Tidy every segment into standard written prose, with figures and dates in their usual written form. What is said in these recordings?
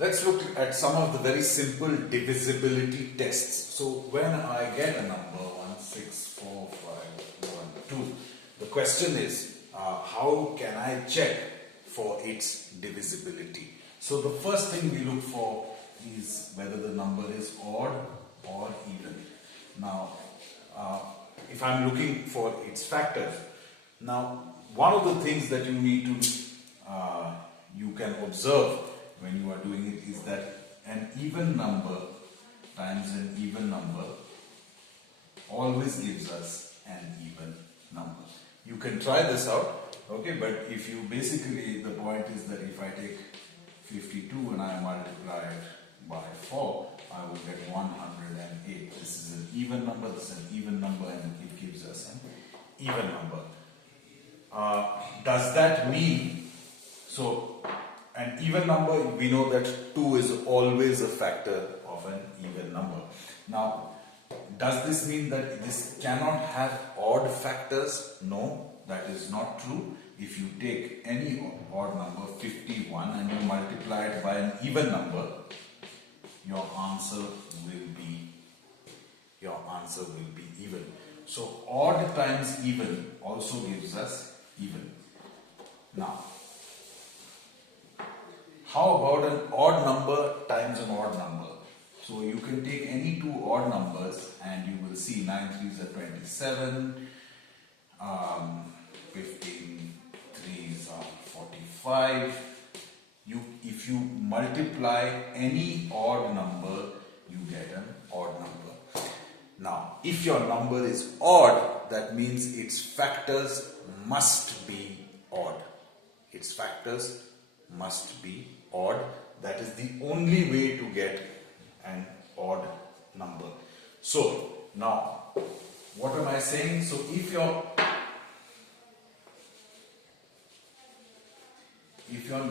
Let's look at some of the very simple divisibility tests. So when I get a number 1, 6, 4, 5, 1, 2, the question is how can I check for its divisibility? So the first thing we look for is whether the number is odd or even. Now if I'm looking for its factors, now one of the things that you need to you can observe when you are doing it is that an even number times an even number always gives us an even number. You can try this out, okay, but if you basically, the point is that if I take 52 and I multiply it by 4, I will get 108. This is an even number, this is an even number, and it gives us an even number. Does that mean, so an even number, we know that 2 is always a factor of an even number. Now, does this mean that this cannot have odd factors? No, that is not true. If you take any odd number, 51, and you multiply it by an even number, your answer will be even. So odd times even also gives us even. Now, how about an odd number times an odd number? So you can take any two odd numbers and you will see 9 3s are 27, 15 3s are 45. If you multiply any odd number, you get an odd number. Now, if your number is odd, that means its factors must be odd. Its factors must be odd. That is the only way to get an odd number. So, now, what am I saying? So, if your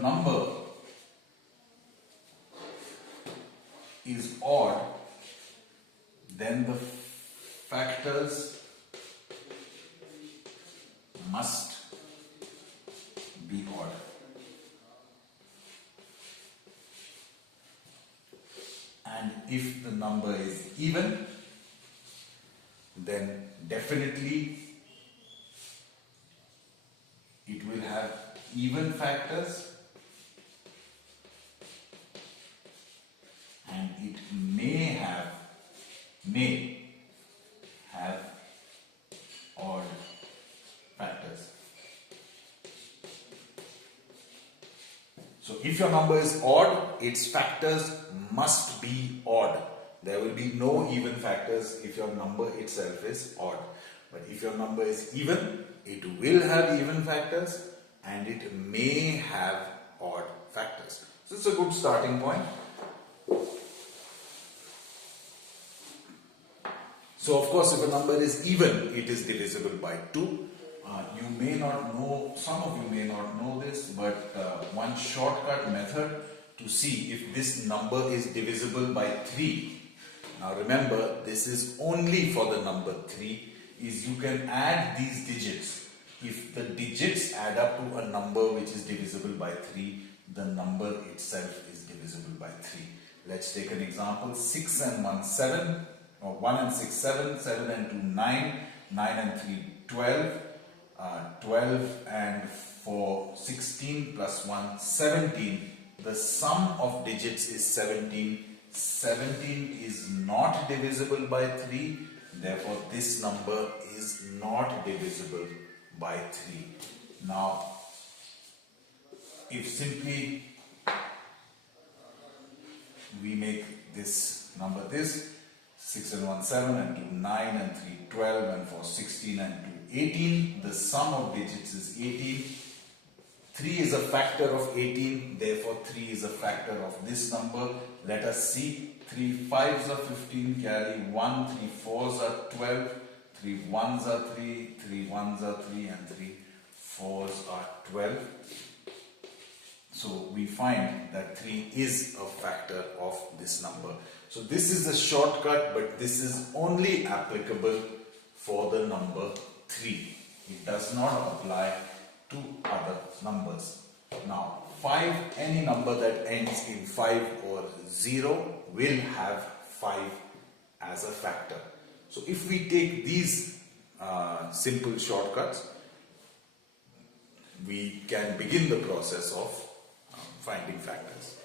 number is odd, then the factors must be odd. And if the number is even, then definitely it will have even factors, and it may have odd factors. So if your number is odd, its factors must be odd. There will be no even factors if your number itself is odd. But if your number is even, it will have even factors and it may have odd factors. So it's a good starting point. So of course, if a number is even, it is divisible by 2. You may not know, some of you may not know this, but one shortcut method to see if this number is divisible by 3. Now remember, this is only for the number 3, is you can add these digits. If the digits add up to a number which is divisible by 3, the number itself is divisible by 3. Let's take an example. 6 and 1, 7, or 1 and 6, 7, 7 and 2, 9, 9 and 3, 12, 12 and 4, 16 plus 1, 17. The sum of digits is 17. 17 is not divisible by 3. Therefore, this number is not divisible by 3. Now, if simply we make this number this, 6 and 1, 7 and 2, 9 and 3, 12 and 4, 16 and 2, 18. The sum of digits is 18. 3 is a factor of 18, therefore 3 is a factor of this number. Let us see. 3 5s are 15, carry 1, 3 4s are 12, 3 1s are 3, 3 1s are 3 and 3 4s are 12. So we find that 3 is a factor of this number. So this is a shortcut, but this is only applicable for the number 3. It does not apply to other numbers. Now 5, any number that ends in 5 or 0 will have 5 as a factor. So if we take these simple shortcuts, we can begin the process of finding factors.